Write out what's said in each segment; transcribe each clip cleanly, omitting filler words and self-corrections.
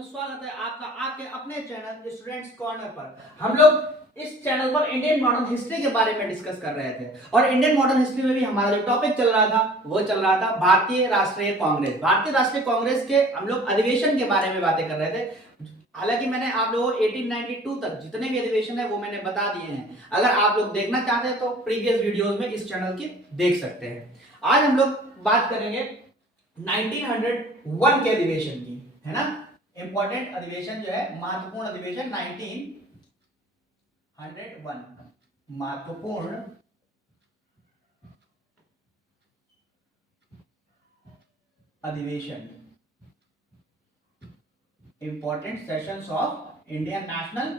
बहुत स्वागत है आपका आपके अपने चैनल स्टूडेंट्स कॉर्नर पर। हम लोग इस चैनल पर इंडियन मॉडर्न हिस्ट्री के बारे में डिस्कस कर रहे थे और इंडियन मॉडर्न हिस्ट्री में भी हमारा जो टॉपिक चल रहा था वो चल रहा था भारतीय राष्ट्रीय कांग्रेस। भारतीय राष्ट्रीय कांग्रेस के हम लोग अधिवेशन के बारे में बातें कर रहे थे। हालांकि मैंने आप लोगों को 1892 तक जितने भी अधिवेशन है वो मैंने बता दिए हैं। अगर आप लोग देखना चाहते हैं तो प्रीवियस वीडियोस में इस चैनल की देख सकते हैं। आज हम लोग बात करेंगे 1901 के अधिवेशन की, है ना। इंपॉर्टेंट अधिवेशन जो है, महत्वपूर्ण अधिवेशन 1901, महत्वपूर्ण अधिवेशन, important sessions of Indian National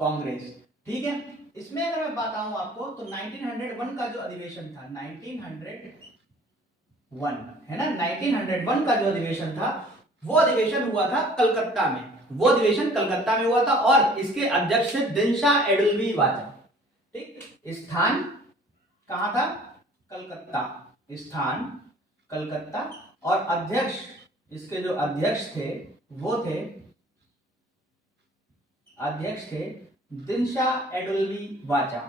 Congress. ठीक है, इसमें अगर मैं बताऊं आपको तो 1901 का जो अधिवेशन था, 1901 है ना, 1901 का जो अधिवेशन था वो अधिवेशन हुआ था कलकत्ता में। वो अधिवेशन कलकत्ता में हुआ था और इसके अध्यक्ष थे दिनशा एडुल्बी-वाचा। ठीक, स्थान कहां था? कलकत्ता, स्थान कलकत्ता। और अध्यक्ष, इसके जो अध्यक्ष थे वो थे, अध्यक्ष थे दिनशा एडुल्बी-वाचा।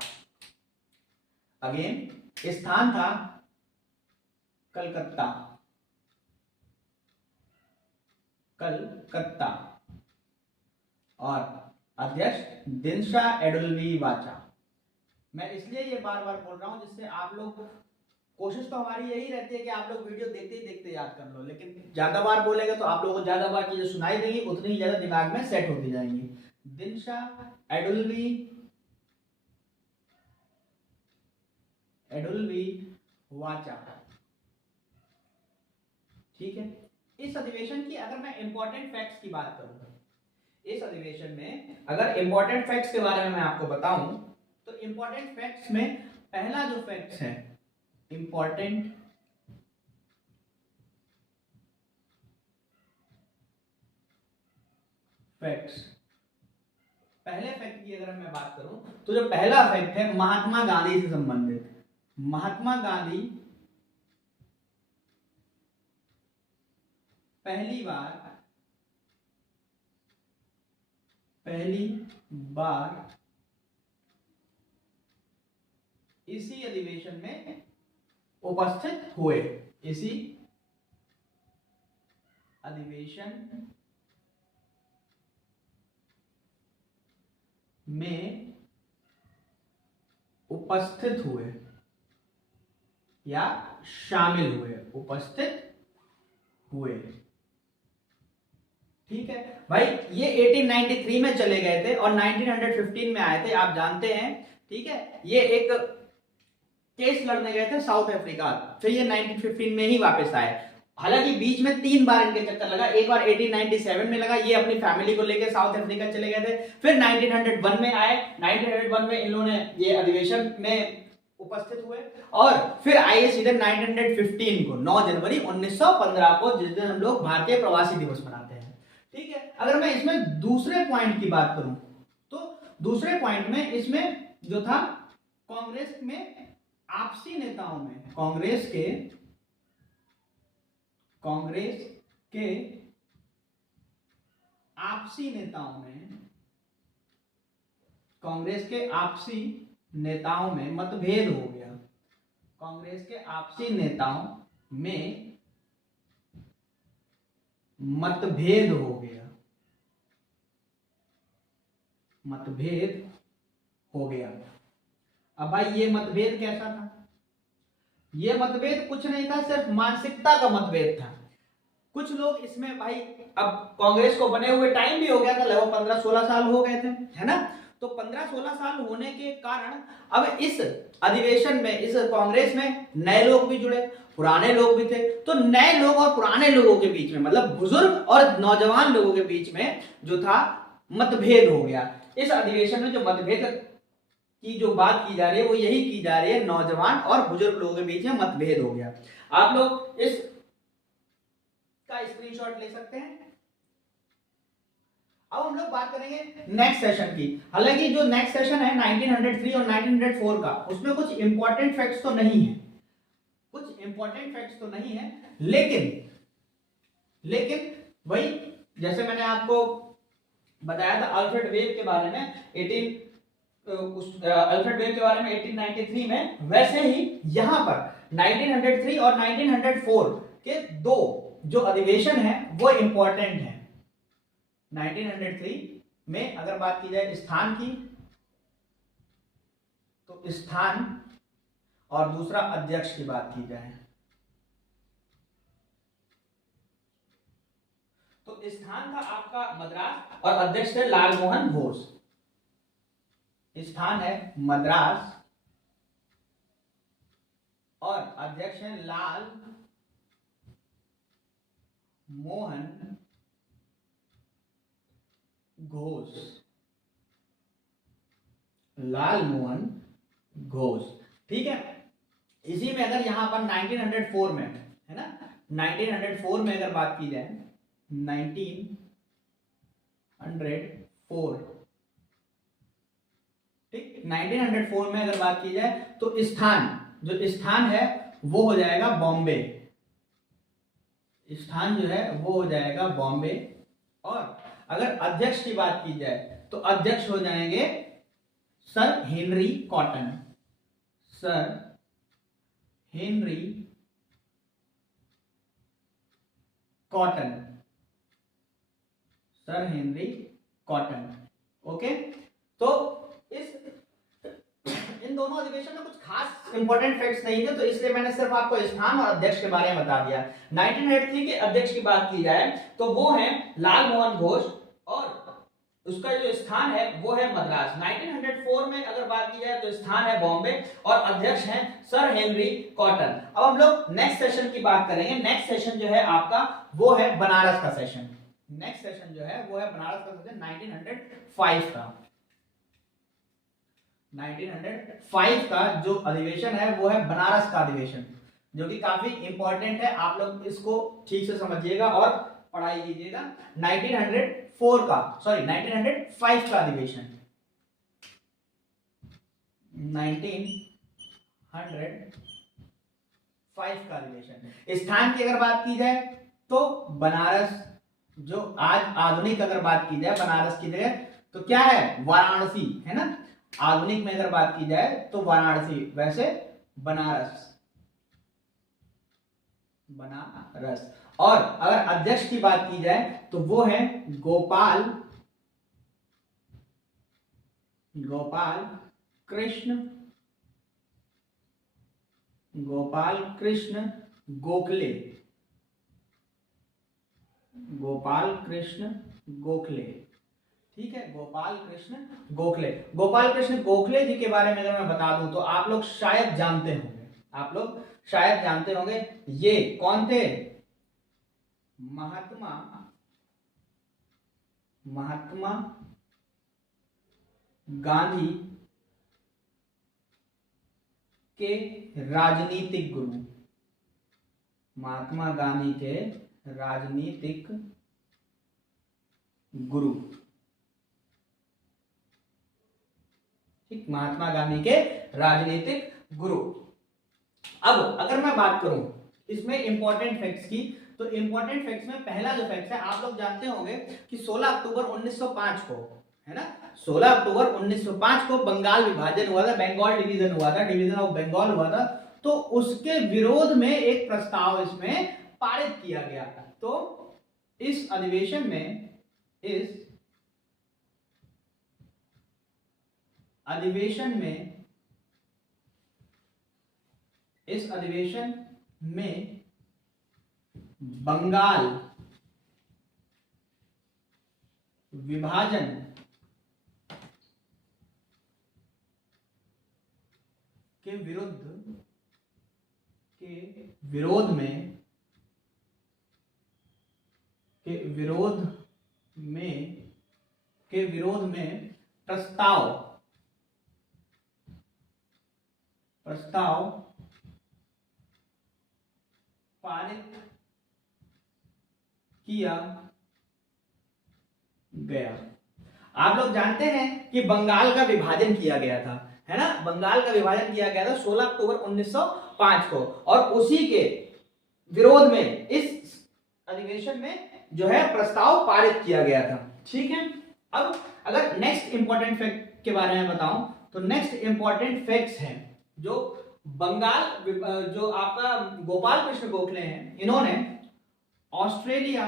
अगेन स्थान था कलकत्ता, कलकत्ता, और अध्यक्ष दिनशा एडुल्बी-वाचा। मैं इसलिए ये बार बार बोल रहा हूं जिससे आप लोग, कोशिश तो हमारी यही रहती है कि आप लोग वीडियो देखते ही देखते याद कर लो, लेकिन ज्यादा बार बोलेंगे तो आप लोगों को ज्यादा बार चीजें सुनाई देंगी, उतनी ही ज्यादा दिमाग में सेट होती जाएंगी। दिनशा एडुल्बी-वाचा। ठीक है, इस अधिवेशन की अगर मैं इंपॉर्टेंट फैक्ट्स की बात करूं, इस अधिवेशन में अगर इंपॉर्टेंट फैक्ट्स के बारे में मैं आपको बताऊं तो इंपॉर्टेंट फैक्ट्स में पहला जो फैक्ट्स है, इंपॉर्टेंट फैक्ट्स, पहले फैक्ट की अगर मैं बात करूं तो जो पहला फैक्ट है महात्मा गांधी से संबंधित। महात्मा गांधी पहली बार इसी अधिवेशन में उपस्थित हुए, इसी अधिवेशन में उपस्थित हुए या शामिल हुए, उपस्थित हुए। ठीक है भाई, ये 1893 में चले गए थे और 1915 में आए थे, आप जानते हैं। ठीक है, ये एक केस लड़ने गए थे साउथ अफ्रीका, फिर ये 1915 में ही वापस आए। हालांकि बीच में 3 बार इनके चक्कर लगा, एक बार 1897 में लगा, ये अपनी फैमिली को लेकर साउथ अफ्रीका चले गए थे, फिर 1901 में आए। 1901 में इन्होंने ये अधिवेशन में उपस्थित हुए और फिर आए सीधे 1915 को, 9 जनवरी 1915 को, जिस दिन हम लोग भारतीय प्रवासी दिवस मनाते हैं। ठीक है, अगर मैं इसमें दूसरे पॉइंट की बात करूं तो दूसरे पॉइंट में इसमें जो था, कांग्रेस में आपसी नेताओं में, कांग्रेस के आपसी नेताओं में, कांग्रेस के आपसी नेताओं में मतभेद हो गया। कांग्रेस के आपसी नेताओं में मतभेद हो गया, मतभेद हो गया। अब भाई ये मतभेद कैसा था? ये मतभेद कुछ नहीं था, सिर्फ मानसिकता का मतभेद था। कुछ लोग इसमें भाई, अब कांग्रेस को बने हुए टाइम भी हो गया था, लगभग 15-16 साल हो गए थे, है ना। तो 15-16 साल होने के कारण अब इस अधिवेशन में, इस कांग्रेस में नए लोग भी जुड़े, पुराने लोग भी थे। तो नए लोग और पुराने लोगों के बीच में, मतलब बुजुर्ग और नौजवान लोगों के बीच में जो था मतभेद हो गया। इस अधिवेशन में जो मतभेद की जो बात की जा रही है वो यही की जा रही है, नौजवान और बुजुर्ग लोगों के बीच में मतभेद हो गया। आप लोग इस का स्क्रीनशॉट ले सकते हैं। अब हम लोग बात करेंगे नेक्स्ट सेशन की। हालांकि जो नेक्स्ट सेशन है 1903 और 1904 का, उसमें कुछ इंपॉर्टेंट फैक्ट्स तो नहीं है, कुछ इंपॉर्टेंट फैक्ट्स तो नहीं है, लेकिन वही जैसे मैंने आपको बताया था अल्फ्रेड वेब के बारे में 1893 में, वैसे ही यहां पर 1903 और 1904 के दो जो अधिवेशन है वो इंपॉर्टेंट है। 1903 में अगर बात की जाए स्थान की, तो स्थान, और दूसरा अध्यक्ष की बात की जाए तो स्थान था आपका मद्रास और अध्यक्ष थे लाल मोहन घोष। स्थान है मद्रास और अध्यक्ष है लाल मोहन घोष। लाल मोहन घोष, ठीक है। इसी में अगर यहां पर 1904 में है ना, 1904 में अगर बात की जाए 1904, ठीक, 1904 में अगर बात की जाए तो स्थान, जो स्थान है वो हो जाएगा बॉम्बे। स्थान जो है वो हो जाएगा बॉम्बे। और अगर अध्यक्ष की बात की जाए तो अध्यक्ष हो जाएंगे sir Henry cotton. Sir Henry cotton, sir Henry cotton. Okay, तो इन दोनों अधिवेशन में कुछ खास इंपॉर्टेंट फैक्ट्स नहीं थे, तो इसलिए मैंने सिर्फ आपको स्थान और अध्यक्ष के बारे में बता दिया। 1903 के अध्यक्ष की बात की जाए तो वो है लाल मोहन घोष और उसका जो स्थान है वो है मद्रास। 1904 में अगर बात की जाए तो स्थान है बॉम्बे और अध्यक्ष हैं सर हेनरी कॉटन। अब हम लोग नेक्स्ट सेशन की बात करेंगे। नेक्स्ट सेशन जो है आपका वो है बनारस का सेशन। नेक्स्ट सेशन जो है वो है बनारस का सेशन 1905 का। 1905 का जो अधिवेशन है वो है बनारस का अधिवेशन, जो कि काफी इंपॉर्टेंट है। आप लोग इसको ठीक से समझिएगा और पढ़ाई कीजिएगा। 1905 का अधिवेशन, 1905 का अधिवेशन। स्थान की अगर बात की जाए तो बनारस, जो आज आधुनिक अगर बात की जाए बनारस की जगह तो क्या है, वाराणसी है ना। आधुनिक में अगर बात की जाए तो वाराणसी, वैसे बनारस, बनारस। और अगर अध्यक्ष की बात की जाए तो वो है गोपाल कृष्ण गोखले। गोपाल कृष्ण गोखले, ठीक है, गोपाल कृष्ण गोखले। गोपाल कृष्ण गोखले जी के बारे में अगर मैं बता दूं तो आप लोग शायद जानते होंगे, ये कौन थे, महात्मा गांधी के राजनीतिक गुरु। महात्मा गांधी के राजनीतिक गुरु, ठीक, महात्मा गांधी के राजनीतिक गुरु। अब अगर मैं बात करूं इसमें इंपॉर्टेंट फैक्ट्स की, तो इंपॉर्टेंट फैक्ट्स में पहला जो फैक्ट है, आप लोग जानते होंगे कि 16 अक्टूबर 1905 को, है ना, 16 अक्टूबर 1905 को बंगाल विभाजन हुआ था, बंगाल डिवीजन हुआ था, डिवीजन ऑफ बंगाल हुआ था। तो उसके विरोध में एक प्रस्ताव इसमें पारित किया गया। तो इस अधिवेशन में, इस अधिवेशन में बंगाल विभाजन के विरोध में प्रस्ताव पारित किया गया। आप लोग जानते हैं कि बंगाल का विभाजन किया गया था, है ना, बंगाल का विभाजन किया गया था 16 अक्टूबर 1905 को, और उसी के विरोध में इस अधिवेशन में जो है प्रस्ताव पारित किया गया था। ठीक है, अब अगर नेक्स्ट इंपॉर्टेंट फैक्ट के बारे में बताऊं तो नेक्स्ट इंपॉर्टेंट फैक्ट्स है जो बंगाल जो आपका गोपाल कृष्ण गोखले हैं, इन्होंने ऑस्ट्रेलिया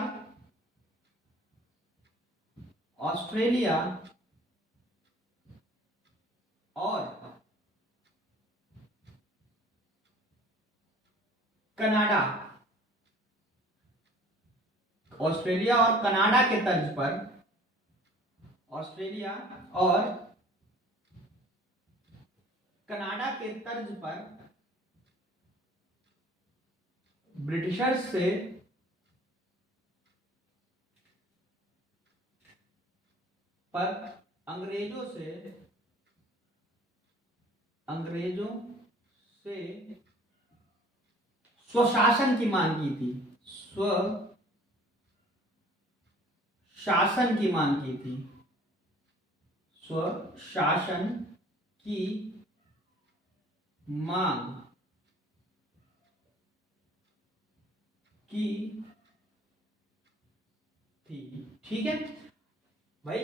और कनाडा, ऑस्ट्रेलिया और कनाडा के तर्ज पर, ऑस्ट्रेलिया और कनाडा के तर्ज पर ब्रिटिशर्स से अंग्रेजों से स्वशासन की मांग की थी, स्वशासन की मांग की थी, स्वशासन की मांग की थी। ठीक है भाई,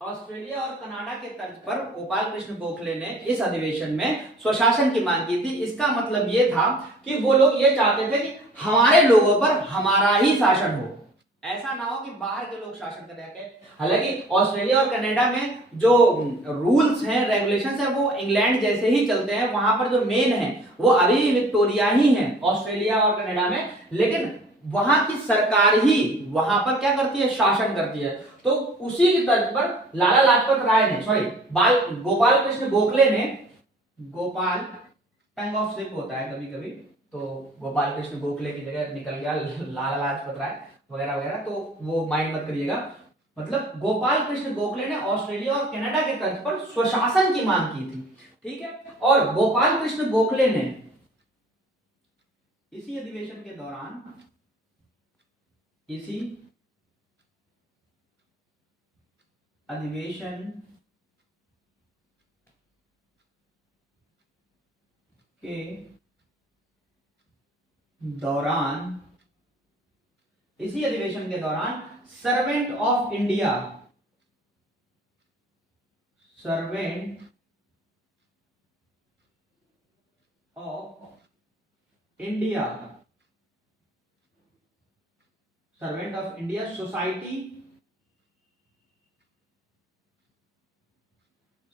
ऑस्ट्रेलिया और कनाडा के तर्ज पर गोपाल कृष्ण गोखले ने इस अधिवेशन में स्वशासन की मांग की थी। इसका मतलब यह था कि वो लोग ये चाहते थे कि हमारे लोगों पर हमारा ही शासन हो, ऐसा ना हो कि बाहर के लोग शासन करें। हालांकि ऑस्ट्रेलिया और कनाडा में जो रूल्स हैं, रेगुलेशंस हैं, वो इंग्लैंड जैसे ही चलते हैं। वहां पर जो मेन है वो अभी भी विक्टोरिया ही है ऑस्ट्रेलिया और कनाडा में, लेकिन वहां की सरकार ही वहां पर क्या करती है, शासन करती है। तो उसी की तर्ज पर लाला लाजपत राय ने, गोपाल कृष्ण गोखले ने, गोपाल टंग ऑफ स्लिप होता है कभी कभी, तो गोपाल कृष्ण गोखले की जगह निकल गया लाला लाजपत राय वगैरह वगैरह, तो वो माइंड मत करिएगा। मतलब गोपाल कृष्ण गोखले ने ऑस्ट्रेलिया और कनाडा के तर्ज पर स्वशासन की मांग की थी। ठीक है, और गोपाल कृष्ण गोखले ने इसी अधिवेशन के दौरान, इसी अधिवेशन के दौरान, इसी अधिवेशन के दौरान servant of India, servant of India, servant of India society,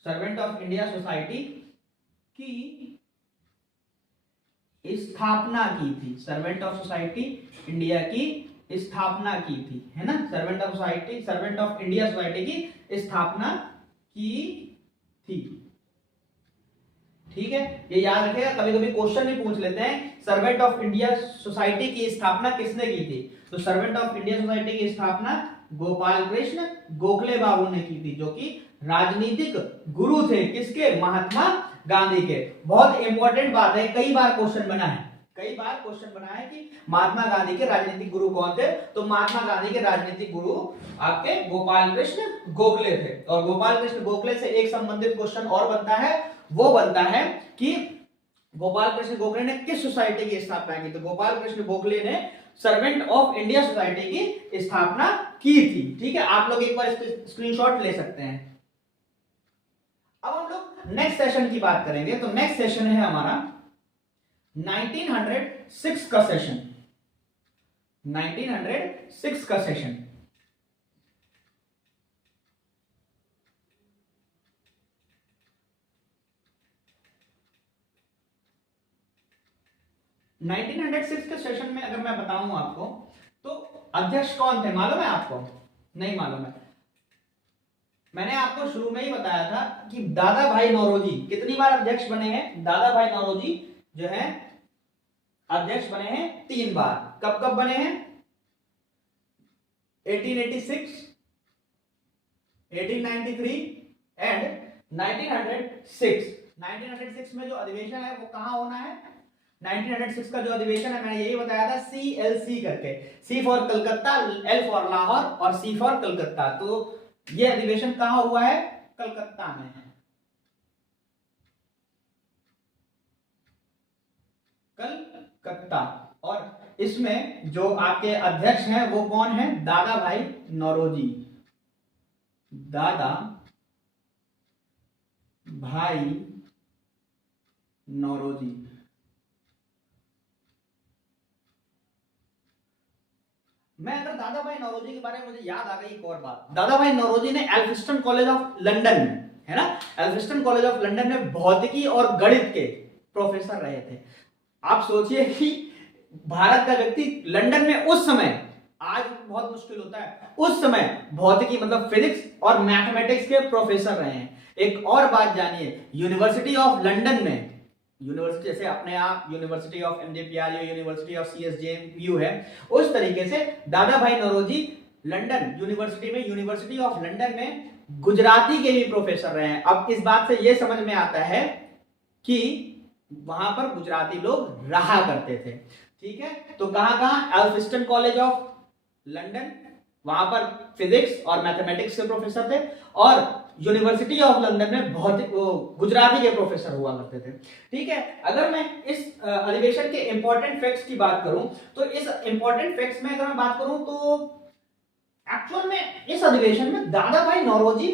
servant of India society की स्थापना की थी। सर्वेंट ऑफ सोसाइटी इंडिया की स्थापना की थी, है ना। Servant of society, servant of India society की स्थापना की थी। ठीक है, ये याद रखिएगा, कभी कभी क्वेश्चन भी पूछ लेते हैं सर्वेंट ऑफ इंडिया सोसाइटी की स्थापना किसने की थी। तो सर्वेंट ऑफ इंडिया सोसाइटी की स्थापना गोपाल कृष्ण गोखले बाबू ने की थी, जो कि राजनीतिक गुरु थे किसके, महात्मा गांधी के। बहुत इंपॉर्टेंट बात है, कई बार क्वेश्चन बना है, कई बार क्वेश्चन बना है कि महात्मा गांधी के राजनीतिक गुरु कौन थे। तो महात्मा गांधी के राजनीतिक गुरु आपके गोपाल कृष्ण गोखले थे। और गोपाल कृष्ण गोखले से एक संबंधित क्वेश्चन और बनता है, वो बनता है कि गोपाल कृष्ण गोखले ने किस सोसाइटी की स्थापना की। तो गोपाल कृष्ण गोखले ने सर्वेंट ऑफ इंडिया सोसाइटी की स्थापना की थी। ठीक है, आप लोग एक बार स्क्रीनशॉट ले सकते हैं। अब हम लोग नेक्स्ट सेशन की बात करेंगे। तो नेक्स्ट सेशन है हमारा 1906 का सेशन, 1906 का सेशन। नाइनटीन 1906 के सेशन में अगर मैं बताऊं आपको, तो अध्यक्ष कौन थे मालूम है आपको? नहीं मालूम है। मैंने आपको शुरू में ही बताया था कि दादा भाई नौरोजी कितनी बार अध्यक्ष बने हैं। दादा भाई नौरोजी जो है अध्यक्ष बने हैं 3 बार। कब कब बने हैं? 1886, 1893 एंड 1906। 1906 में जो अधिवेशन है वो कहां होना है? 1906 का जो अधिवेशन है मैंने यही बताया था, CLC करके, C for Calcutta, L for Lahore और C फॉर कलकत्ता। तो ये अधिवेशन कहां हुआ है? कलकत्ता में है, कलकत्ता। और इसमें जो आपके अध्यक्ष हैं वो कौन है? दादा भाई नौरोजी। दादा भाई नौरोजी। मैं अगर दादा भाई नौरोजी के बारे में मुझे याद आ गई एक और बात, दादा भाई नौरोजी ने एल्फिस्टन कॉलेज ऑफ लंदन में, है ना, एल्फिस्टन कॉलेज ऑफ लंदन में भौतिकी और गणित के प्रोफेसर रहे थे। आप सोचिए कि भारत का व्यक्ति लंदन में उस समय, आज बहुत मुश्किल होता है, उस समय भौतिकी मतलब फिजिक्स और मैथमेटिक्स के प्रोफेसर रहे हैं। एक और बात जानिए, यूनिवर्सिटी ऑफ लंदन में, यूनिवर्सिटी जैसे अपने आप university of एमजेपीआरयू, university of CSJMU है, उस तरीके से दादा भाई नौरोजी लंदन यूनिवर्सिटी में, यूनिवर्सिटी ऑफ लंदन में गुजराती के भी प्रोफेसर रहे हैं। अब इस बात से यह समझ में आता है कि वहां पर गुजराती लोग रहा करते थे। ठीक है, तो कहां एल्फिस्टन कॉलेज ऑफ लंदन, वहां पर फिजिक्स और मैथमेटिक्स के प्रोफेसर थे, और यूनिवर्सिटी ऑफ लंदन में भौतिक गुजराती के प्रोफेसर हुआ करते थे। ठीक है, अगर मैं इस अधिवेशन के इंपॉर्टेंट फैक्ट्स की बात करूं, तो इस इंपॉर्टेंट फैक्ट्स में अगर मैं बात करूं तो एक्चुअल में इस अधिवेशन में दादा भाई नौरोजी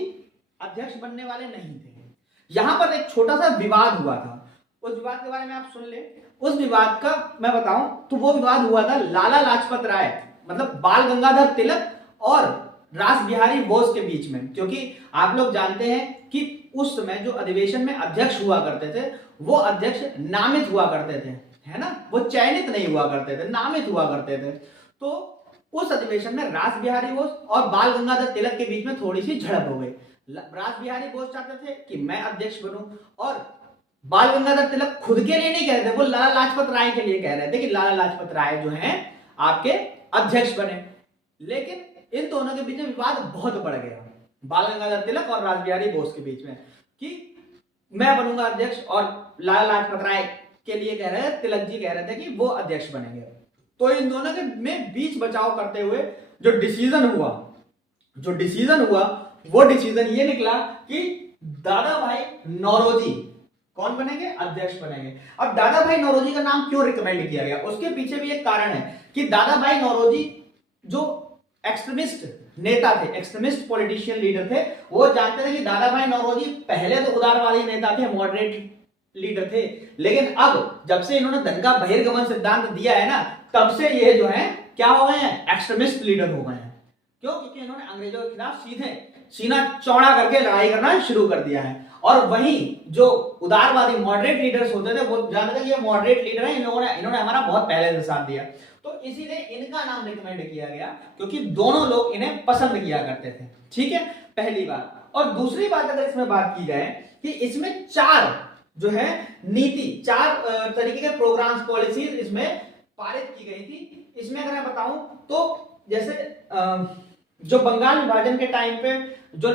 अध्यक्ष बनने वाले नहीं थे। यहां पर एक छोटा सा विवाद हुआ था, उस विवाद के बारे में आप सुन ले। उस विवाद का मैं बताऊं तो वो विवाद हुआ था लाला लाजपत राय, मतलब बाल गंगाधर तिलक और रास बिहारी बोस के बीच में। क्योंकि आप लोग जानते हैं कि उस समय जो अधिवेशन में अध्यक्ष हुआ करते थे वो अध्यक्ष नामित हुआ करते थे, है ना, वो चयनित नहीं हुआ करते थे, नामित हुआ करते थे। तो उस अधिवेशन में रास बिहारी बोस और बाल गंगाधर तिलक के बीच में थोड़ी सी झड़प हो गई। रास बिहारी बोस चाहते थे कि मैं अध्यक्ष बनूं, और बाल गंगाधर तिलक खुद के लिए नहीं कह रहे थे, वो लाला लाजपत राय के लिए कह रहे थे कि लाला लाजपत राय जो हैं आपके अध्यक्ष बने। लेकिन इन दोनों के बीच में विवाद बहुत बढ़ गया, बाल गंगाधर तिलक और रास बिहारी बोस के बीच में, कि मैं बनूंगा अध्यक्ष, और लाला लाजपत राय के लिए कह रहे थे, तिलक जी कह रहे थे कि वो अध्यक्ष बनेंगे। तो इन दोनों के में बीच बचाव करते हुए जो डिसीजन हुआ वो डिसीजन ये निकला कि दादा भाई नौरोजी कौन बनेंगे? अध्यक्ष बनेंगे। अब दादा भाई नौरोजी का नाम क्यों रिकमेंड किया गया, उसके पीछे भी एक कारण है कि दादा भाई नौरोजी जो एक्सट्रीमिस्ट नेता थे, एक्सट्रीमिस्ट पॉलिटिशियन लीडर थे, वो जानते थे कि दादा भाई नौरोजी पहले तो उदारवादी नेता थे, मॉडरेट लीडर थे, लेकिन अब जब से इन्होंने धन का बहिर्गमन सिद्धांत दिया है ना, तब से ये जो है क्या हो गए हैं? एक्सट्रीमिस्ट लीडर हो गए हैं। क्यों? क्योंकि इन्होंने अंग्रेजों के खिलाफ सीधे सीना चौड़ा करके लड़ाई करना शुरू कर दिया है। और वहीं जो उदारवादी मॉडरेट लीडर्स होते थे वो जानते थे कि ये मॉडरेट लीडर हैं, इन्होंने हमारा बहुत पहले से साथ दिया, तो इसीलिए इनका नाम रिकमेंड किया गया, क्योंकि दोनों लोग इन्हें पसंद किया करते थे। ठीक है, पहली बात। और दूसरी बात अगर इसमें बात की जाए कि इसमें चार जो है नीति, चार तरीके के प्रोग्राम्स, पॉलिसीज इसमें पारित की गई थी। इसमें अगर मैं बताऊं तो जैसे जो बंगाल विभाजन के टाइम पे जो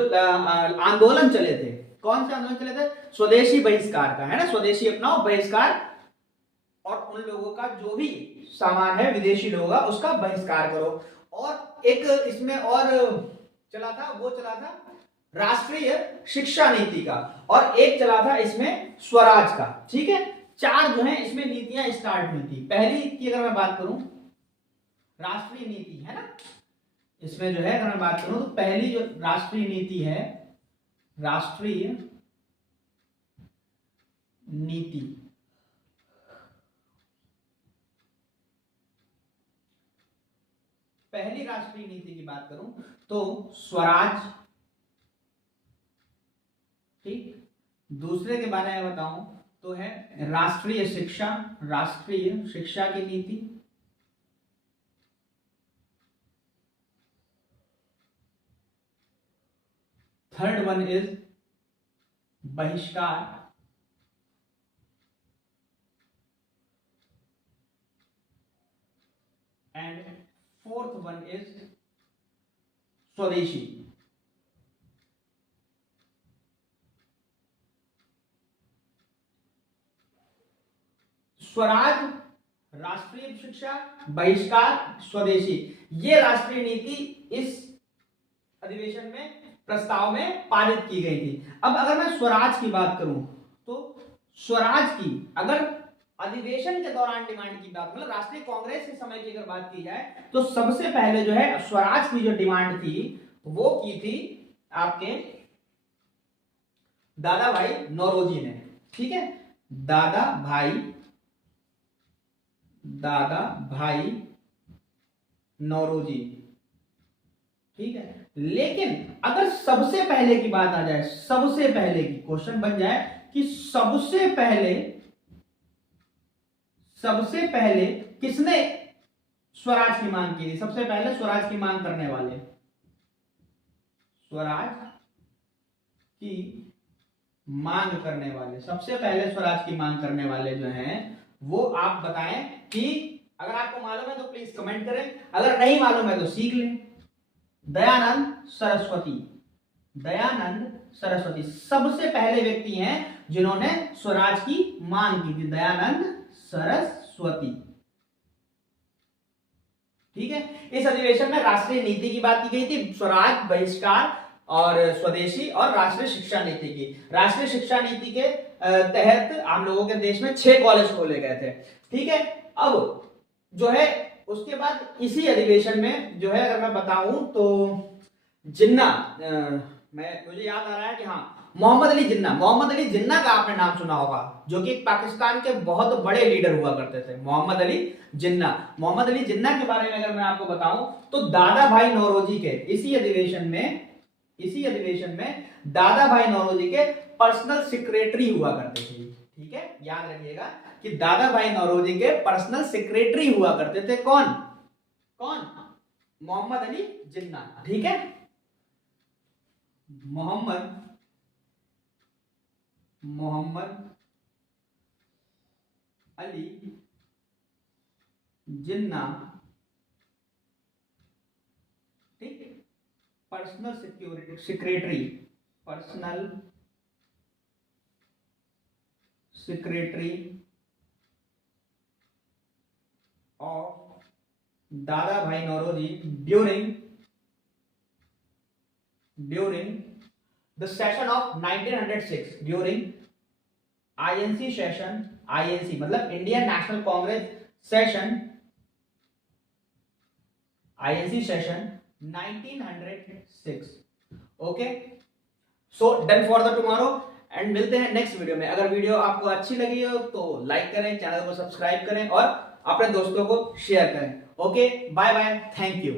आंदोलन चले थे, कौन से आंदोलन चले थे? स्वदेशी बहिष्कार का, है ना, स्वदेशी अपनाओ बहिष्कार, और उन लोगों का जो भी सामान है विदेशी लोगों का उसका बहिष्कार करो। और एक इसमें और चला था, वो चला था राष्ट्रीय शिक्षा नीति का, और एक चला था इसमें स्वराज का। ठीक है, चार जो है इसमें नीतियां स्टार्ट हुई थी। पहली की अगर मैं बात करूं राष्ट्रीय नीति, है ना, इसमें जो है अगर मैं बात करूं तो पहली जो राष्ट्रीय नीति है, राष्ट्रीय नीति, पहली राष्ट्रीय नीति की बात करूं तो स्वराज। ठीक, दूसरे के बारे में बताऊं तो है राष्ट्रीय शिक्षा, राष्ट्रीय शिक्षा की नीति। थर्ड वन इज बहिष्कार, एंड फोर्थ वन इज स्वदेशी। स्वराज, राष्ट्रीय शिक्षा, बहिष्कार, स्वदेशी, ये राष्ट्रीय नीति इस अधिवेशन में प्रस्ताव में पारित की गई थी। अब अगर मैं स्वराज की बात करूं तो स्वराज की अगर अधिवेशन के दौरान डिमांड की बात, मतलब राष्ट्रीय कांग्रेस के समय की अगर बात की जाए तो सबसे पहले जो है स्वराज की जो डिमांड थी वो की थी आपके दादा भाई नौरोजी ने। ठीक है, दादा भाई नौरोजी। ठीक है, लेकिन अगर सबसे पहले की बात आ जाए, सबसे पहले की क्वेश्चन बन जाए कि सबसे पहले किसने स्वराज की मांग की थी, सबसे पहले स्वराज की मांग करने वाले, स्वराज की मांग करने वाले, सबसे पहले स्वराज की मांग करने वाले जो हैं वो आप बताएं कि अगर आपको मालूम है तो प्लीज कमेंट करें, अगर नहीं मालूम है तो सीख लें। दयानंद सरस्वती सबसे पहले व्यक्ति हैं जिन्होंने स्वराज की मांग की थी, दयानंद सरस्वती। ठीक है, इस अधिवेशन में राष्ट्रीय नीति की बात की गई थी, स्वराज, बहिष्कार और स्वदेशी और राष्ट्रीय शिक्षा नीति की। राष्ट्रीय शिक्षा नीति के तहत हम लोगों के देश में 6 कॉलेज खोले गए थे। ठीक है, अब जो है उसके बाद इसी अधिवेशन में जो है अगर मैं बताऊं तो जिन्ना, मुझे याद आ रहा है कि हाँ मोहम्मद अली जिन्ना का आपने नाम सुना होगा, जो कि पाकिस्तान के बहुत बड़े लीडर हुआ करते थे, मोहम्मद अली जिन्ना के बारे में अगर मैं आपको बताऊं तो दादा भाई नौरोजी के इसी अधिवेशन में दादा भाई नौरोजी के पर्सनल सेक्रेटरी हुआ करते थे। ठीक है, याद रखिएगा कि दादा भाई नौरोजी के पर्सनल सेक्रेटरी हुआ करते थे कौन, मोहम्मद अली जिन्ना। ठीक है, मोहम्मद अली जिन्ना, ठीक, personal secretary of Dadabhai Naoroji during the session of 1906, during INC session, INC मतलब Indian National Congress session, INC session 1906। Okay, so done for the tomorrow and मिलते हैं नेक्स्ट वीडियो में। अगर वीडियो आपको अच्छी लगी हो तो लाइक करें, चैनल को सब्सक्राइब करें और अपने दोस्तों को शेयर करें। Okay, bye bye, thank you.